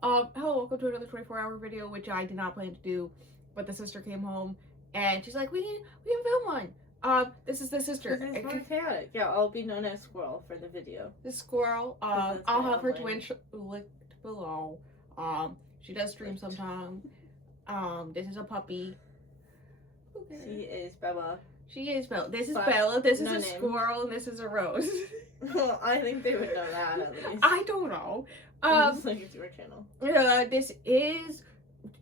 Hello, welcome to another 24-hour video, which I did not plan to do, but the sister came home, and she's like, we can film one. This is the sister. This is more chaotic. Yeah, I'll be known as Squirrel for the video. The squirrel. that's I'll my have her own twin linked below. She does stream sometime. This is a puppy. She is Bella. She is Bella. This is But Bella. This is no a name. squirrel, and this is a rose. Well, I think they would know that at least. I don't know. It's like it's your channel. This is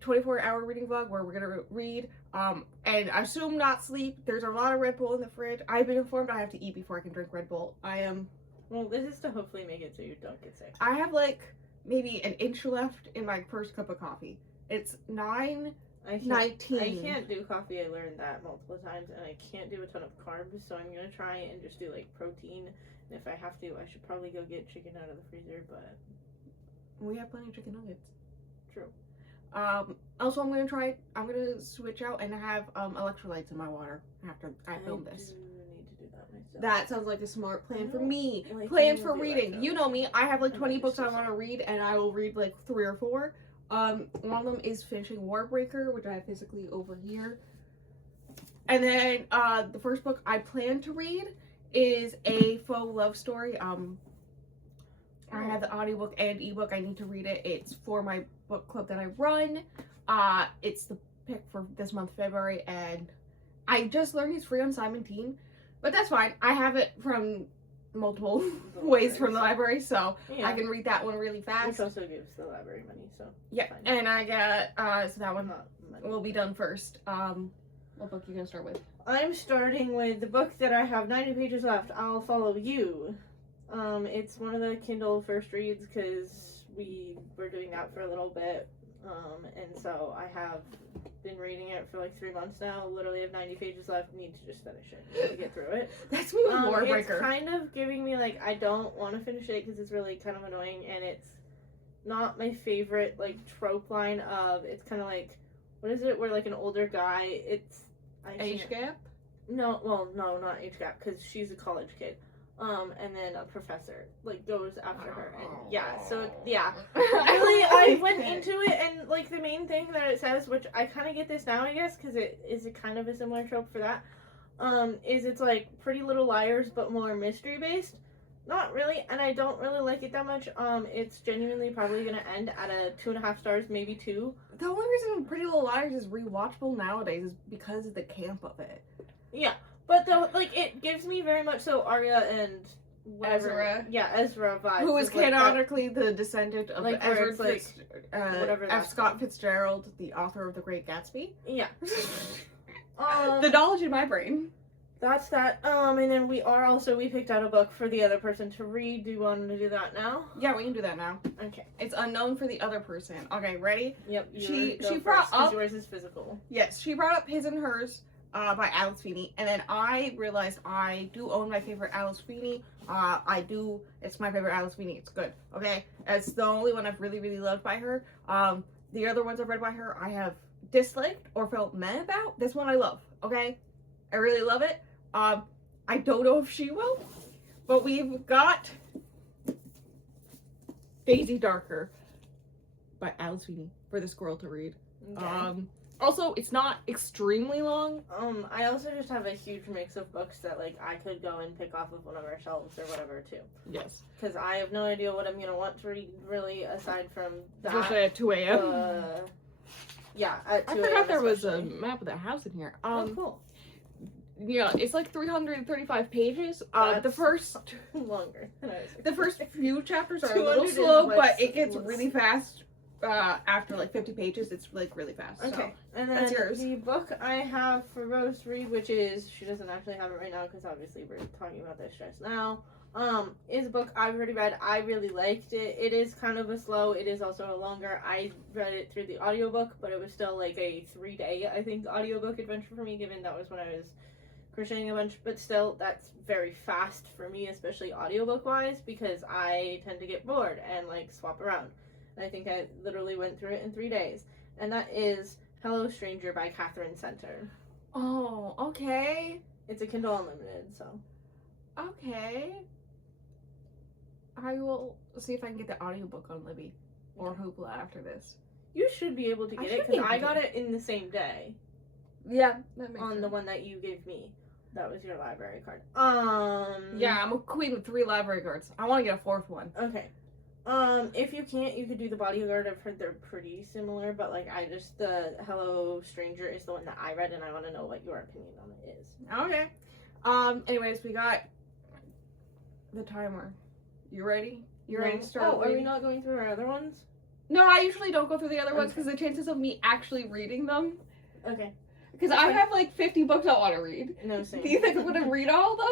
24-hour reading vlog where we're gonna read and I assume not sleep. There's a lot of Red Bull in the fridge. I've been informed I have to eat before I can drink Red Bull. Well, this is to hopefully make it so you don't get sick. I have like maybe an inch left in my first cup of coffee. It's 9:19. I can't do coffee. I learned that multiple times, and I can't do a ton of carbs, so I'm gonna try and just do like protein. And if I have to, I should probably go get chicken out of the freezer, but we have plenty of chicken nuggets. True. Also, I'm gonna switch out and have electrolytes in my water after I film this. Need to do that myself. That sounds like a smart plan for me. Like, Plans for reading. Like you know me. I have like I 20 might books just I do want to read, and I will read like 3 or 4. One of them is finishing Warbreaker, which I have physically over here. And then the first book I plan to read is a faux love story. I have the audiobook and ebook. I need to read it. It's for my book club that I run. It's the pick for this month, February, and I just learned it's free on Simon Teen, but that's fine. I have it from multiple ways from the library, so yeah. I can read that one really fast. Which also gives the library money, so yeah. fine. And I got so that one Not money. will be done first. What book are you gonna start with? I'm starting with the book that I have 90 pages left. I'll Follow You. It's one of the Kindle first reads because we were doing that for a little bit. And so I have been reading it for like 3 months now. Literally have 90 pages left. Need to just finish it to get through it. That's me with Warbreaker. It's kind of giving me like I don't want to finish it because it's really kind of annoying and it's not my favorite like trope line of it's kind of like what is it where like an older guy Age gap? No, well, no, not age gap, because she's a college kid. And then a professor, like, goes after her. And, yeah, so, yeah. Really, I went into it, and, like, the main thing that it says, which I kind of get this now, I guess, because it is a kind of a similar trope for that, is it's, like, Pretty Little Liars, but more mystery-based. Not really, and I don't really like it that much. It's genuinely probably gonna end at a 2.5 stars, maybe 2. The only reason Pretty Little Liars is rewatchable nowadays is because of the camp of it. Yeah, but it gives me very much so Arya and whatever, Ezra. Yeah, Ezra vibes. Who is like canonically the descendant of like Edward like, whatever F. Scott Fitzgerald, the author of The Great Gatsby. Yeah. The knowledge in my brain. That's that. And then we picked out a book for the other person to read. Do you want to do that now? Yeah, we can do that now. Okay. It's unknown for the other person. Okay, ready? Yep. She brought up yours is physical. Yes, she brought up His and Hers by Alice Feeney, and then I realized I do own my favorite Alice Feeney. It's my favorite Alice Feeney. It's good. Okay, it's the only one I've really, really loved by her. The other ones I've read by her, I have disliked or felt meh about. This one I love. Okay, I really love it. I don't know if she will, but we've got Daisy Darker by Alice Feeney for the squirrel to read. Okay. Also, it's not extremely long. I also just have a huge mix of books that, like, I could go and pick off of one of our shelves or whatever, too. Yes. Because I have no idea what I'm going to want to read, really, aside from that. Especially at 2 a.m. Yeah, at 2 a.m. I forgot there was a especially. map of the house in here. Oh, cool. Yeah, it's like 335 pages. The first longer than I was the first few chapters are a 200 little is slow, what's- but it gets what's- really fast. After like 50 pages, it's like really fast. Okay, So. and then that's yours. the book I have for Rose to read, which is, she doesn't actually have it right now because obviously we're talking about this just now, is a book I've already read. I really liked it. It is kind of a slow, it is also a longer, I read it through the audiobook, but it was still like a 3-day, I think, audiobook adventure for me, given that was when I was crocheting a bunch, but still, that's very fast for me, especially audiobook-wise, because I tend to get bored and, like, swap around. I think I literally went through it in 3 days. And that is Hello Stranger by Catherine Center. Oh, okay. It's a Kindle Unlimited, so. Okay. I will see if I can get the audiobook on Libby. or Hoopla after this. You should be able to get it because I got it in the same day. Yeah, that makes on sense. the one that you gave me. That was your library card. Yeah, I'm a queen with 3 library cards. I want to get a 4th one. Okay. If you can't, you could do the bodyguard. I've heard they're pretty similar, but like the Hello Stranger is the one that I read, and I want to know what your opinion on it is. Okay. Anyways, we got the timer. You ready? You ready to start? Oh, are we not going through our other ones? No, I usually don't go through the other ones because the chances of me actually reading them. Okay. Because I have like 50 books I want to read. No, same. Do you think I'm going to read all of them?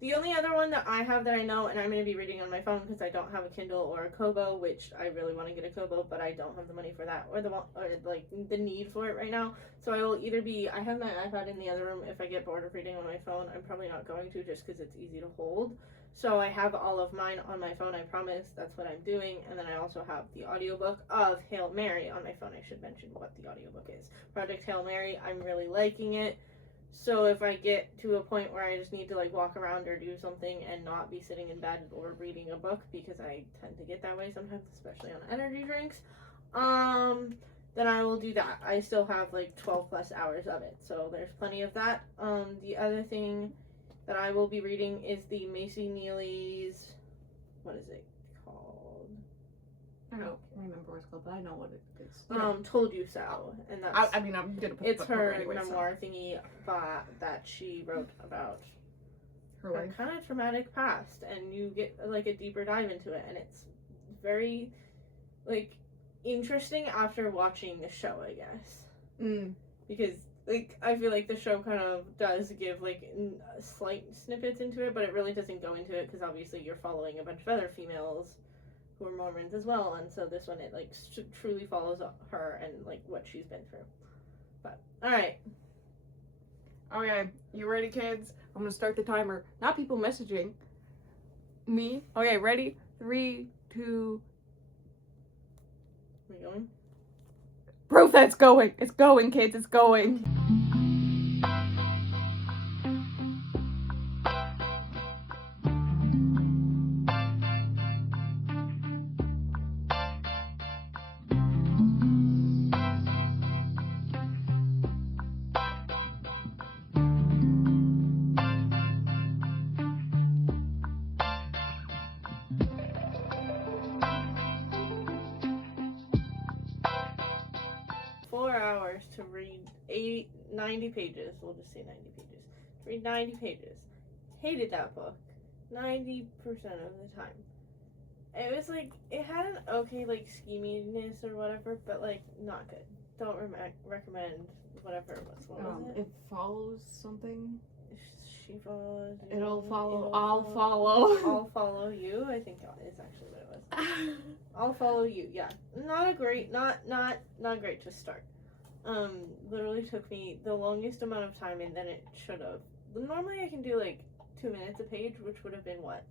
The only other one that I have that I know, and I'm going to be reading on my phone because I don't have a Kindle or a Kobo, which I really want to get a Kobo, but I don't have the money for that or the need for it right now. So I will either I have my iPad in the other room. If I get bored of reading on my phone, I'm probably not going to just because it's easy to hold. So I have all of mine on my phone, I promise. That's what I'm doing. And then I also have the audiobook of Hail Mary on my phone. I should mention what the audiobook is. Project Hail Mary. I'm really liking it. So if I get to a point where I just need to like walk around or do something and not be sitting in bed or reading a book, because I tend to get that way sometimes, especially on energy drinks, then I will do that. I still have like 12 plus hours of it. So there's plenty of that. The other thing that I will be reading is the Macy Neely's, what is it called? I don't remember what it's called, but I know what it is. Told You So, and that's. I'm gonna put it's her anyway, memoir thingy that she wrote about her kind of traumatic past, and you get like a deeper dive into it, and it's very like interesting after watching the show, I guess. Because like I feel like the show kind of does give like slight snippets into it, but it really doesn't go into it because obviously you're following a bunch of other females who are Mormons as well, and so this one it like truly follows her and like what she's been through. But all right, okay, you ready, kids? I'm gonna start the timer. Not people messaging me. Okay, ready? 3, 2. Are we going? Proof that it's going. It's going, kids. It's going. To read 90 pages. We'll just say 90 pages. To read 90 pages. Hated that book 90% of the time. It was like, it had an okay like scheminess or whatever, but like not good. Don't recommend whatever it was. What was it? It follows something. She follows you. It'll follow. I'll follow. I'll follow you. I think is actually what it was. I'll follow you. Yeah, not great to start. Literally took me the longest amount of time and then it should have. Normally I can do like 2 minutes a page, which would have been what?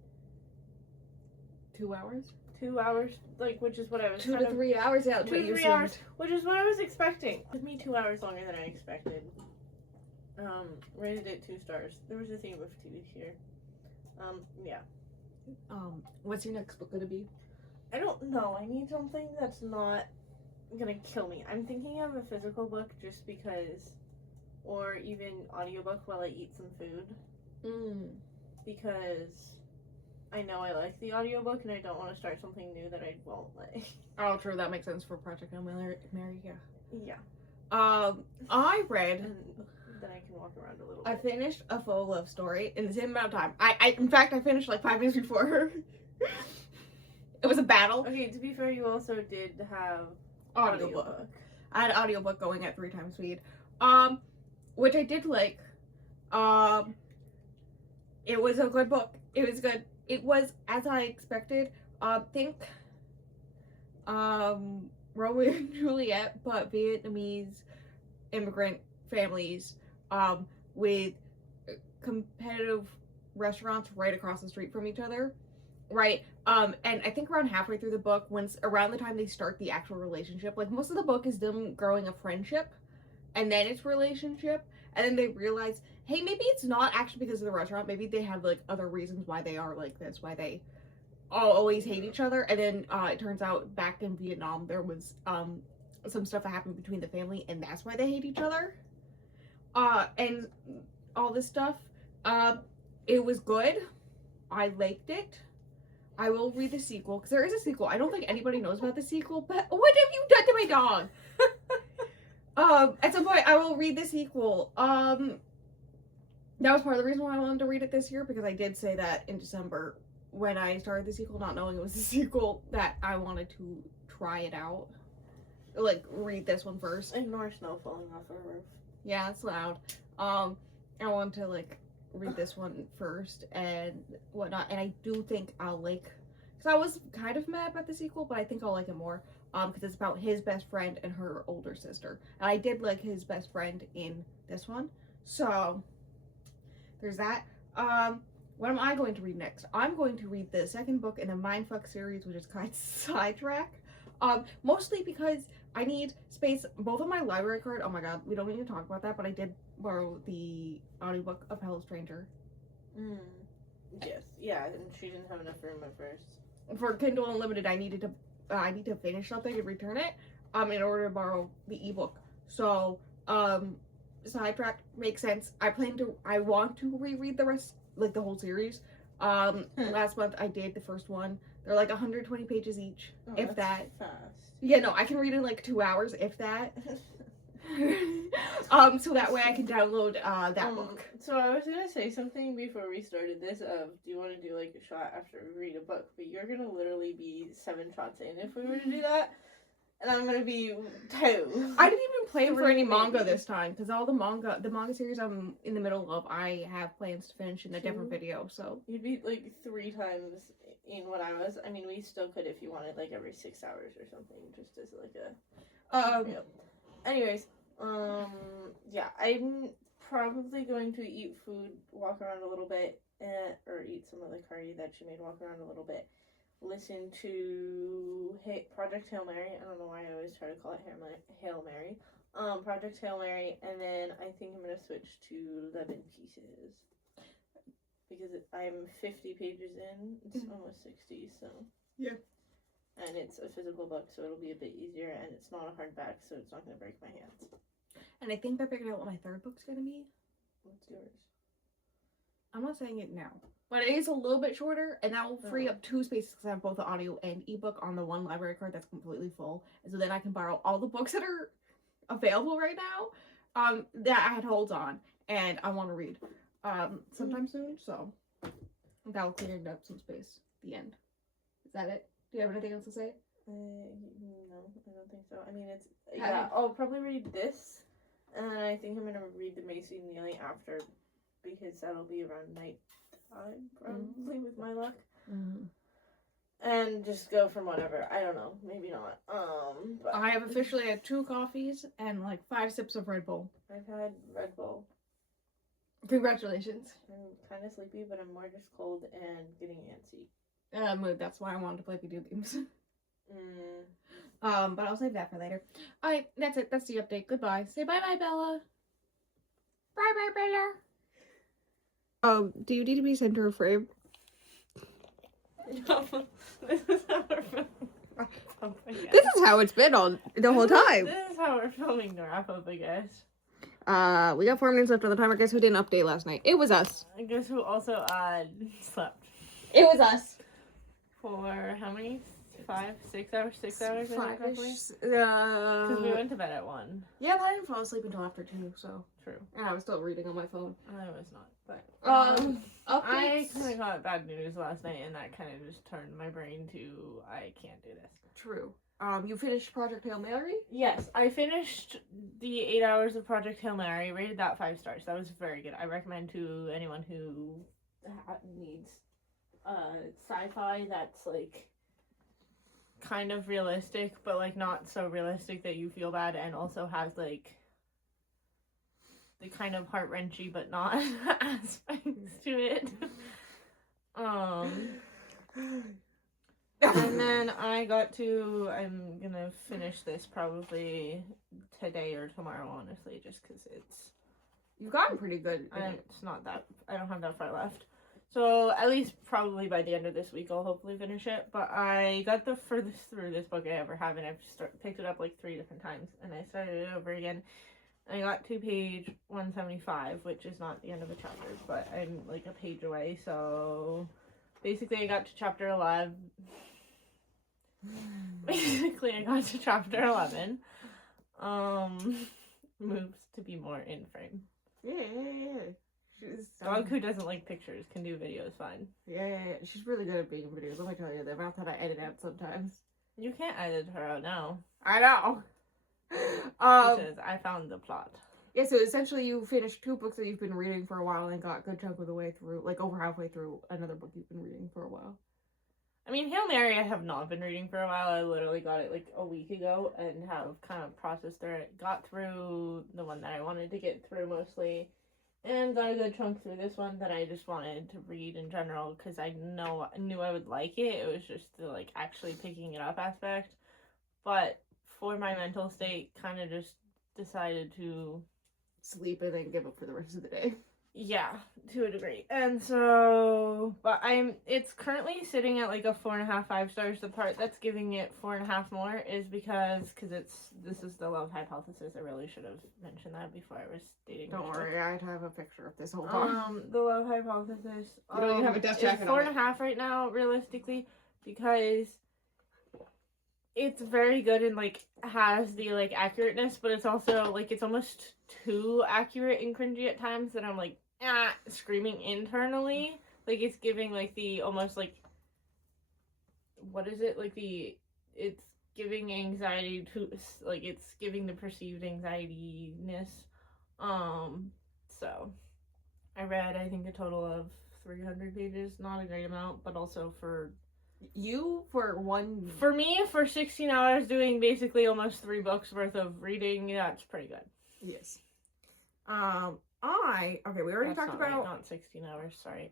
2 hours? 2 hours, like, which is what I was 2 to 3 hours out. 2 to 3 hours, which is what I was expecting. It took me 2 hours longer than I expected. Rated it 2 stars. There was a theme of TV here. Yeah. What's your next book gonna be? I don't know. I need something that's not gonna kill me. I'm thinking of a physical book just because, or even audiobook while I eat some food. Because I know I like the audiobook and I don't want to start something new that I won't like. Oh, true. That makes sense for Project Hail Mary. Yeah. Yeah. I read. And then I can walk around a little I bit. finished a faux love story in the same amount of time. In fact, I finished like 5 minutes before her. It was a battle. Okay, to be fair, you also did have Audiobook. I had audiobook going at 3 times speed. Which I did like. It was a good book. It was good. It was as I expected. Think Romeo and Juliet, but Vietnamese immigrant families with competitive restaurants right across the street from each other. Right. And I think around halfway through the book, around the time they start the actual relationship, like most of the book is them growing a friendship and then it's relationship, and then they realize, hey, maybe it's not actually because of the restaurant, maybe they have like other reasons why they are like this, why they all always hate each other, and then it turns out back in Vietnam there was some stuff that happened between the family, and that's why they hate each other. And all this stuff. It was good. I liked it. I will read the sequel because there is a sequel. I don't think anybody knows about the sequel, but what have you done to my dog? At some point I will read the sequel. That was part of the reason why I wanted to read it this year, because I did say that in December when I started the sequel, not knowing it was a sequel, that I wanted to try it out. Like, read this one first. Ignore snow falling off our roof. Yeah, it's loud. I want to, like, read this one first and whatnot, and I do think I'll like, because I was kind of mad about the sequel, but I think I'll like it more, because it's about his best friend and her older sister, and I did like his best friend in this one, so there's that. What am I going to read next? I'm going to read the second book in the Mindfuck series, which is kind of sidetrack, mostly because I need space. Both of my library card, oh my god, we don't need to talk about that, but I did borrow the audiobook of Hello Stranger. Yes, yeah, and she didn't have enough room at first. For Kindle Unlimited, I need to finish something and return it, in order to borrow the ebook. So, sidetrack makes sense. I want to reread the rest, like the whole series. Last month I did the first one. They're like 120 pages each, if that. Fast. Yeah, no, I can read in like 2 hours, if that. So that way I can download that book. So I was gonna say something before we started this of, do you want to do like a shot after we read a book? But you're gonna literally be 7 shots in if we were to do that, and I'm gonna be 2. I didn't even plan for any manga maybe. this time, because all the manga series I'm in the middle of, I have plans to finish in a different video. So you'd be like 3 times in what I was. I mean, we still could if you wanted, like every 6 hours or something, just as like a. Yep. Anyways, yeah, I'm probably going to eat food, walk around a little bit, or eat some of the curry that she made, walk around a little bit, listen to Project Hail Mary. I don't know why I always try to call it Hail Mary. Project Hail Mary, and then I think I'm gonna switch to 11 Pieces because I'm 50 pages in. It's almost 60, so yeah. And it's a physical book, so it'll be a bit easier, and it's not a hardback, so it's not gonna break my hands. And I think I figured out what my third book's gonna be. What's yours? I'm not saying it now, but it is a little bit shorter, and that will free up 2 spaces because I have both the audio and ebook on the one library card that's completely full, and so then I can borrow all the books that are available right now, that I had holds on, and I want to read, sometime soon. So that will clear up some space. The end. Is that it? Do you have anything else to say? No, I don't think so. I mean, it's yeah. I'll probably read this, and I think I'm gonna read the Macy Neely after, because that'll be around night time probably with my luck, and just go from whatever. I don't know, maybe not. But I have officially had 2 coffees and like 5 sips of Red Bull. I've had Red Bull. Congratulations. I'm kind of sleepy, but I'm more just cold and getting antsy. That's why I wanted to play video games. But I'll save that for later. Alright, that's it. That's the update. Goodbye. Say bye-bye, Bella. Bye-bye, Bella. Do you need to be center of frame? No, this is how we're filming. This is how it's been all the whole time. This is how we're filming the wrap up, I guess. We got 4 minutes left on the timer. Guess who didn't update last night? It was us. I guess who also slept. It was us. For how many? 5, 6 hours? 6 hours? 5-ish. Because we went to bed at 1. Yeah, but I didn't fall asleep until after 2, so. True. And I was still reading on my phone. I was not, but. I kind of got bad news last night, and that kind of just turned my brain to, I can't do this. True. You finished Project Hail Mary? Yes, I finished the 8 hours of Project Hail Mary, rated that 5 stars. That was very good. I recommend to anyone who needs sci-fi that's like kind of realistic, but like not so realistic that you feel bad, and also has like the kind of heart-wrenchy but not aspects to it. And then I'm gonna finish this probably today or tomorrow, honestly, just because you've gotten pretty good. It's not that, I don't have that far left. So at least probably by the end of this week, I'll hopefully finish it. But I got the furthest through this book I ever have, and I've picked it up like 3 different times, and I started it over again. And I got to page 175, which is not the end of a chapter, but I'm like a page away. So basically, I got to chapter 11. Basically, I got to chapter 11. Moves to be more in frame. Yeah. She's Dog who doesn't like pictures can do videos fine. Yeah. She's really good at being in videos. Let me tell you, the amount that I edit out sometimes. You can't edit her out now. I know. She says, I found the plot. Yeah, so essentially you finished 2 books that you've been reading for a while and got a good chunk of the way through, like over halfway through another book you've been reading for a while. I mean, Hail Mary I have not been reading for a while. I literally got it like a week ago and have kind of processed it. Got through the one that I wanted to get through mostly. And got a good chunk through this one that I just wanted to read in general because I knew I would like it. It was just the like actually picking it up aspect. But for my mental state, kind of just decided to sleep and then give up for the rest of the day. Yeah, to a degree. And so, but it's currently sitting at like a 4.5, 5 stars. The part that's giving it 4.5 more is because this is the love hypothesis. I really should have mentioned that before I was dating. Don't worry, I'd have a picture of this whole time. The love hypothesis. You don't even have a dust jacket on. 4.5 right now, realistically, because it's very good and like has the like accurateness, but it's also like it's almost too accurate and cringy at times that I'm like screaming internally. Like it's giving like the almost like what is it like the it's giving anxiety to like it's giving the perceived anxiety-ness. So I read I think a total of 300 pages, not a great amount, but also for me for 16 hours doing basically almost 3 books worth of reading, that's pretty good. Yes. We already talked about right, not 16 hours, sorry.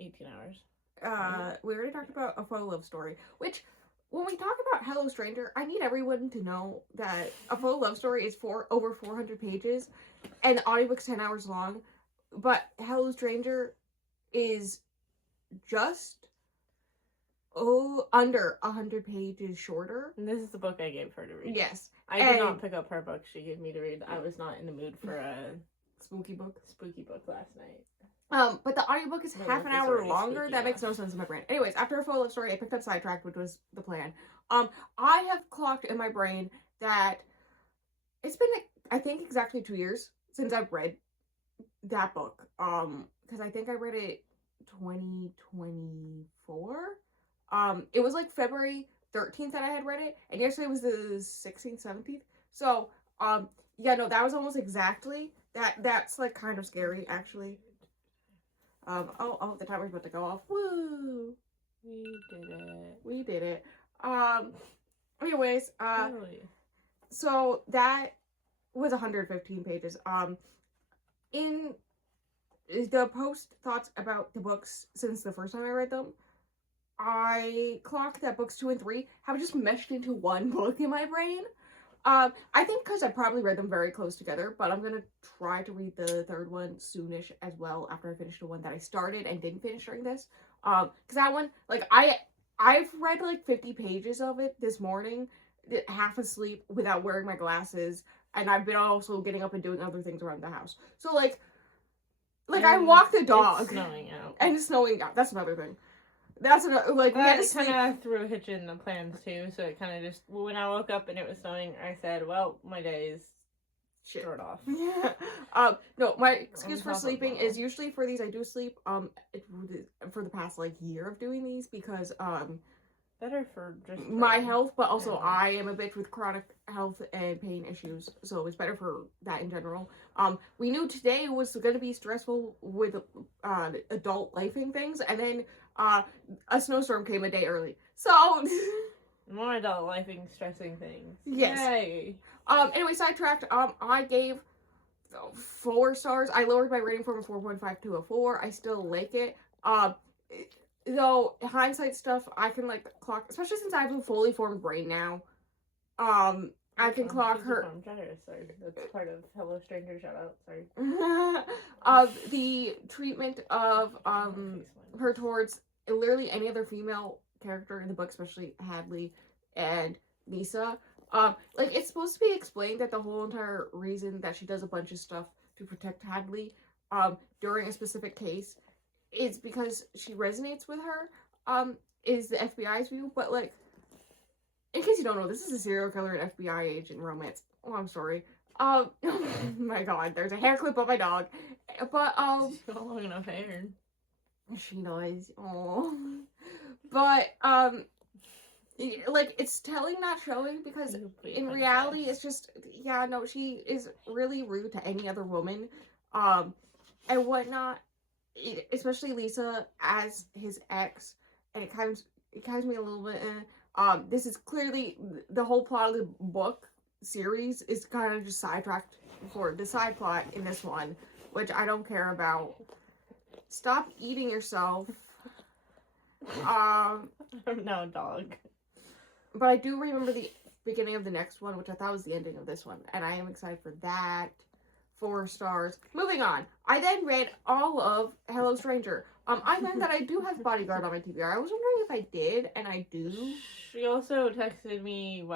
18 hours. We already talked about A Photo Love Story, which when we talk about Hello Stranger, I need everyone to know that A Photo Love Story is over 400 pages and the audiobook's 10 hours long, but Hello Stranger is just under 100 pages shorter. And this is the book I gave her to read. Yes. I did not pick up her book she gave me to read. I was not in the mood for a spooky book last night. But the audiobook is half an hour longer. That makes no sense in my brain. Anyways, after A Photo Love Story, I picked up Sidetracked, which was the plan. I have clocked in my brain that it's been, I think, exactly 2 years since I've read that book. Because I think I read it 2024. It was like February 13th that I had read it, and yesterday was the 16th, 17th. So, yeah, no, that was almost exactly that's like kind of scary, actually. The timer's about to go off. Woo! We did it. Anyways, really? So that was 115 pages. In the post thoughts about the books since the first time I read them, I clocked that books 2 and 3 have just meshed into one book in my brain. I think because I probably read them very close together, but I'm gonna try to read the 3rd one soonish as well after I finish the one that I started and didn't finish during this. Because that one, like, I've read like 50 pages of it this morning, half asleep without wearing my glasses, and I've been also getting up and doing other things around the house. So like I walk the dog. It's snowing out. And it's snowing out. That's another thing. That's another, like, we had to sleep. Kind of threw a hitch in the plans too, so it kind of just, when I woke up and it was snowing, I said, well, my day is short off. Yeah. No, my excuse for sleeping is usually for these, I do sleep, for the past, like, year of doing these, because, better for just my health, but also I am a bitch with chronic health and pain issues, so it's better for that in general. We knew today was going to be stressful with adult lifing things, and then a snowstorm came a day early. So more adult lifing stressing things. Yes. Yay. Anyway, Sidetracked, I gave 4 stars. I lowered my rating from a 4.5 to a 4. I still like it. Though hindsight stuff, I can like clock, especially since I have a fully formed brain now. I can clock She's her. a farm gyre, sorry. That's part of Hello Stranger shout out, sorry. Of the treatment of her towards literally any other female character in the book, especially Hadley and Lisa. Like it's supposed to be explained that the whole entire reason that she does a bunch of stuff to protect Hadley during a specific case is because she resonates with her, is the FBI's view. But like, in case you don't know, this is a serial killer and FBI agent romance. Long story. Oh my god, there's a hair clip of my dog. But She's got long enough hair. she does. Oh. But like it's telling not showing, because in reality it's just, yeah, no, she is really rude to any other woman and whatnot, especially Lisa as his ex, and it kind of me a little bit. This is clearly the whole plot of the book series is kind of just sidetracked for the side plot in this one, which I don't care about. Stop eating yourself. No, dog. But I do remember the beginning of the next one, which I thought was the ending of this one, and I am excited for that. 4 stars. Moving on. I then read all of Hello Stranger. I learned that I do have Bodyguard on my TBR. I was wondering if I did, and I do. She also texted me,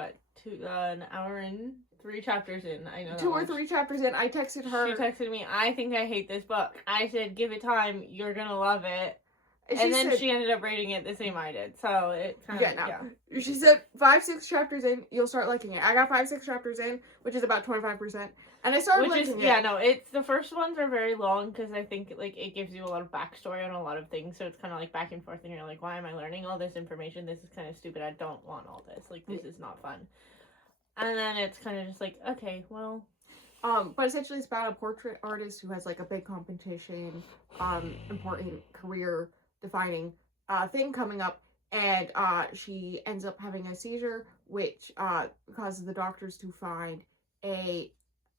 an hour and 3 chapters in. I know 2 or 3 chapters in, I texted her. She texted me, I think I hate this book. I said, give it time. You're gonna love it. And then she ended up rating it the same I did. So it kind of, yeah. She said 5-6 chapters in, you'll start liking it. I got 5-6 chapters in, which is about 25%. And I started liking it. Yeah, no, it's, the first ones are very long because I think, like, it gives you a lot of backstory on a lot of things. So it's kind of like back and forth and you're like, why am I learning all this information? This is kind of stupid. I don't want all this. Like, this is not fun. And then it's kind of just like, okay, well. But essentially it's about a portrait artist who has, like, a big competition, important career defining thing coming up, and she ends up having a seizure, which causes the doctors to find a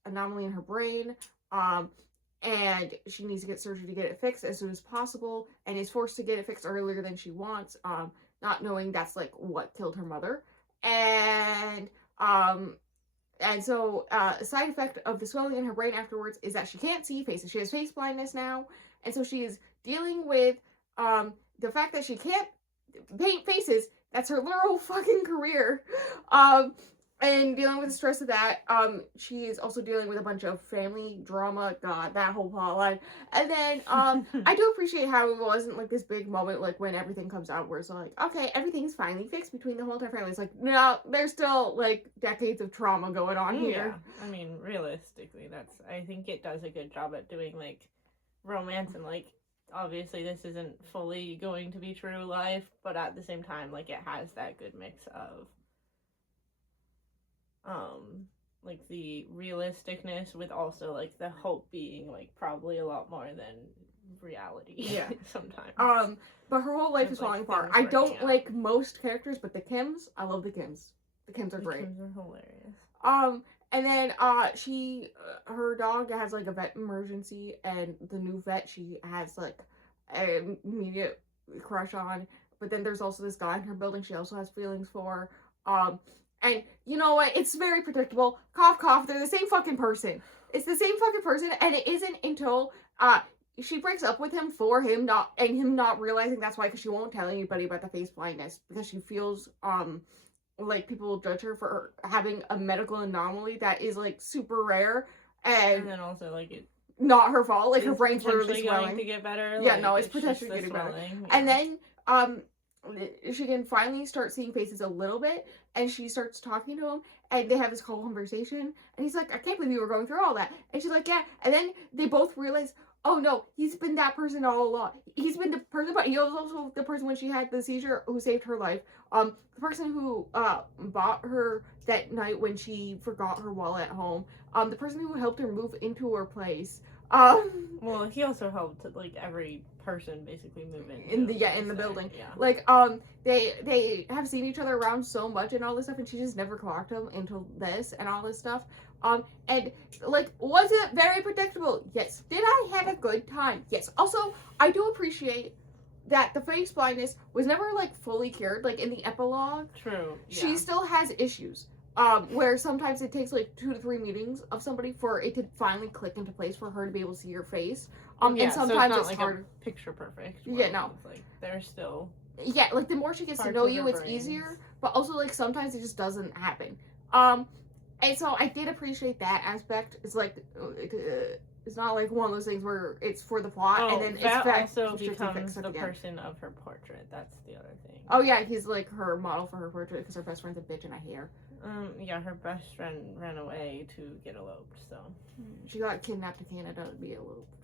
anomaly in her brain, and she needs to get surgery to get it fixed as soon as possible, and is forced to get it fixed earlier than she wants, not knowing that's like what killed her mother. And so a side effect of the swelling in her brain afterwards is that she can't see faces. She has face blindness now, and so she is dealing with the fact that she can't paint faces. That's her literal fucking career. And dealing with the stress of that. She is also dealing with a bunch of family drama. God, that whole plot line. And then, I do appreciate how it wasn't like this big moment, like when everything comes out, where it's like, okay, everything's finally fixed between the whole entire family. It's like, no, there's still like decades of trauma going on here. Yeah. I mean, realistically, I think it does a good job at doing like romance, and like, obviously this isn't fully going to be true life, but at the same time, like, it has that good mix of like the realisticness with also like the hope being like probably a lot more than reality. Yeah. Sometimes. But her whole life is falling apart. I don't like most characters, but the Kims, I love the Kims. The Kims are great. The Kims are hilarious. And then her dog has like a vet emergency, and the new vet she has like an immediate crush on. But then there's also this guy in her building she also has feelings for. And you know what? It's very predictable. Cough, cough. They're the same fucking person. It's the same fucking person, and it isn't until she breaks up with him for him not realizing that's why, because she won't tell anybody about the face blindness because she feels like people will judge her for having a medical anomaly that is like super rare, and then also like it not her fault. Like her brain's literally swelling. Going to get better. Yeah, like, no, it's potentially getting better. Yeah. And then she can finally start seeing faces a little bit, and she starts talking to him, and they have this whole conversation, and he's like, I can't believe you were going through all that. And she's like, yeah. And then they both realize, oh no, he's been that person all along. He's been the person, but he was also the person when she had the seizure who saved her life. The person who bought her that night when she forgot her wallet at home. The person who helped her move into her place. Well, he also helped like every person basically move in the building. Yeah. Like they have seen each other around so much and all this stuff, and she just never clocked him until this and all this stuff. And like, was it very predictable? Yes. Did I have a good time? Yes. Also, I do appreciate that the face blindness was never like fully cured. Like in the epilogue, true. She still has issues. Where sometimes it takes like 2 to 3 meetings of somebody for it to finally click into place for her to be able to see your face. And sometimes so it's like hard. Picture perfect. Yeah, no. It's like they're still. Yeah, like the more she gets to know you, it's easier. But also, like sometimes it just doesn't happen. And so I did appreciate that aspect. It's like it's not like one of those things where it's for the plot and then that it's also becomes the person of her portrait. That's the other thing. Oh yeah, he's like her model for her portrait because her best friend's a bitch and I hate her. Yeah, her best friend ran away to get eloped, so she got kidnapped to Canada to be eloped.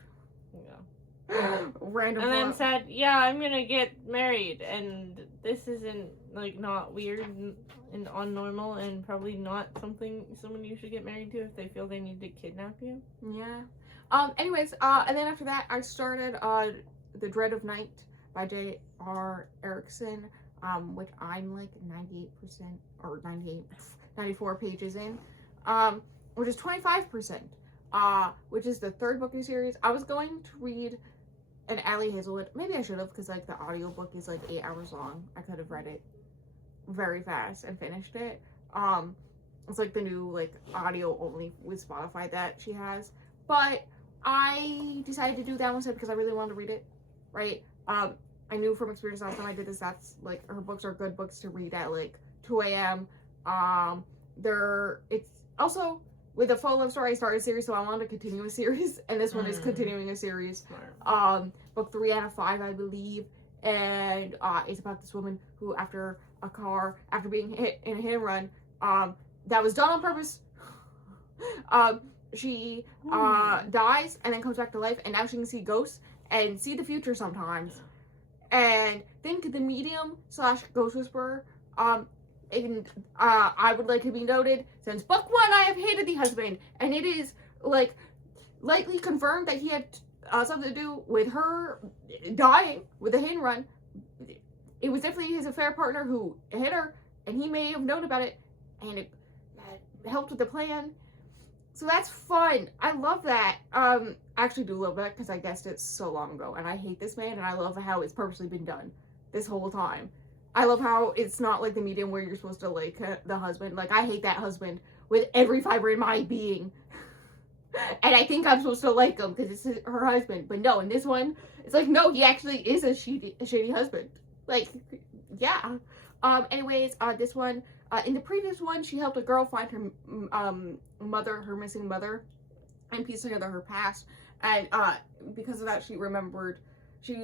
Yeah. Random. And then said, "Yeah, I'm gonna get married," and this isn't like not weird and unnormal, and probably not someone you should get married to if they feel they need to kidnap you. Yeah. Anyways, and then after that, I started The Dread of Night by J.R. Erickson, which I'm like 98% or 94 pages in, which is 25%, which is the third book in the series. I was going to read an Allie Hazelwood. Maybe I should have, because like the audiobook is like 8 hours long. I could have read it very fast and finished it. It's like the new like audio only with Spotify that she has. But I decided to do that one instead because I really wanted to read it, right? I knew from experience last time I did this, that's like her books are good books to read at like 2 a.m. It's also with a full love story. I started a series, so I wanted to continue a series, and this one is continuing a series. Book 3 out of 5, I believe, and it's about this woman who, after being hit in a hit and run, that was done on purpose. She dies and then comes back to life, and now she can see ghosts and see the future sometimes. And think the medium / ghost whisperer. And I would like to be noted, since book 1 I have hated the husband, and it is like lightly confirmed that he had something to do with her dying with a hit and run. It was definitely his affair partner who hit her, and he may have known about it, and it helped with the plan. So that's fun. I love that. I actually do love that because I guessed it so long ago, and I hate this man, and I love how it's purposely been done this whole time. I love how it's not like the medium where you're supposed to like the husband. Like, I hate that husband with every fiber in my being. And I think I'm supposed to like him because it's her husband. But no, in this one, it's like, no, he actually is a shady husband. Like, yeah. Anyways, this one, in the previous one, she helped a girl find her her missing mother, and piece together her past. And because of that, she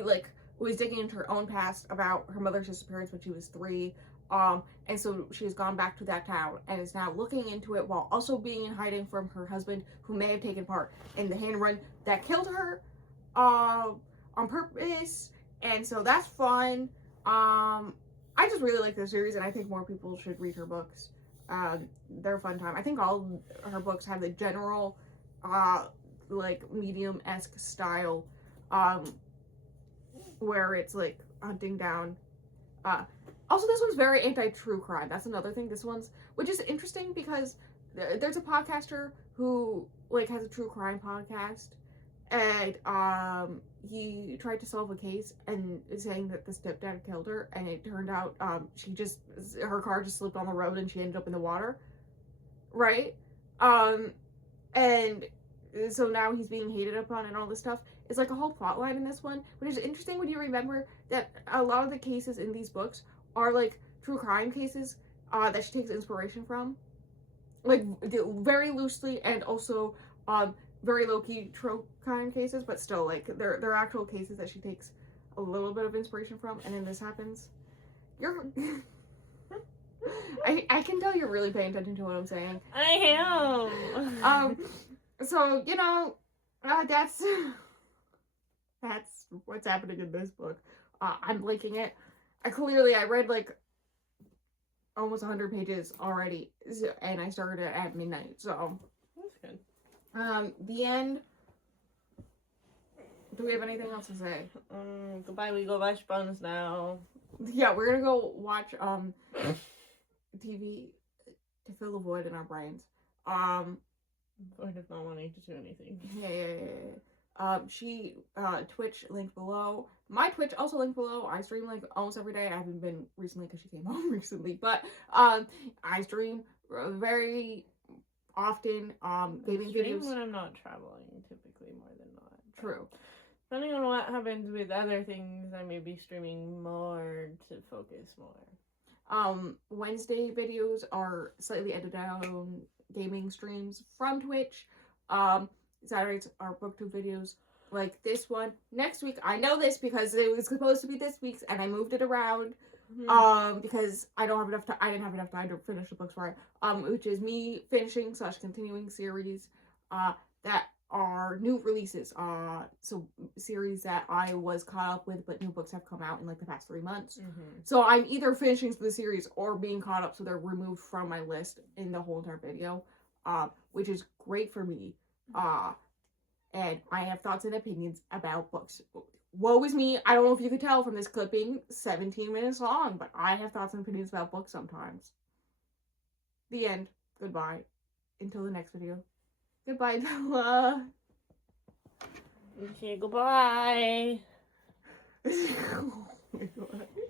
like was digging into her own past about her mother's disappearance when she was 3. And so she's gone back to that town and is now looking into it while also being in hiding from her husband, who may have taken part in the hit and run that killed her on purpose. And so that's fun. I just really like this series, and I think more people should read her books. They're a fun time. I think all her books have the general like medium-esque style, where it's like hunting down. Also, this one's very anti-true crime. That's another thing. Which is interesting because there's a podcaster who like has a true crime podcast, and he tried to solve a case and saying that the stepdad killed her, and it turned out her car just slipped on the road and she ended up in the water, right? And so now he's being hated upon and all this stuff. It's like a whole plot line in this one, which is interesting when you remember that a lot of the cases in these books are like true crime cases that she takes inspiration from, like very loosely, and also very low-key true crime cases, but still like they're actual cases that she takes a little bit of inspiration from. And then this happens. I can tell you're really paying attention to what I'm saying. I am. So that's what's happening in this book. I'm linking it. I read like almost 100 pages already, and I started it at midnight, so that's good. The end. Do we have anything else to say? Goodbye, we go watch buns now. Yeah, we're gonna go watch TV to fill the void in our brains. Void of not wanting to do anything. Yeah. She Twitch linked below. My Twitch also linked below. I stream like almost every day. I haven't been recently because she came home recently, but I stream very often gaming Stream videos. when I'm not traveling, typically more than not. True. Depending on what happens with other things, I may be streaming more to focus more. Wednesday videos are slightly edited down gaming streams from Twitch. Saturdays are booktube videos like this one. Next week, I know this because it was supposed to be this week's and I moved it around. Because I didn't have enough time to finish the books for it. Which is me finishing / continuing series that are new releases. So series that I was caught up with, but new books have come out in like the past 3 months. So I'm either finishing the series or being caught up, so they're removed from my list in the whole entire video, which is great for me. And I have thoughts and opinions about books. Woe is me. I don't know if you could tell from this clip being 17 minutes long, but I have thoughts and opinions about books sometimes. The end. Goodbye. Until the next video. Goodbye, Bella. Okay, goodbye. Oh my God.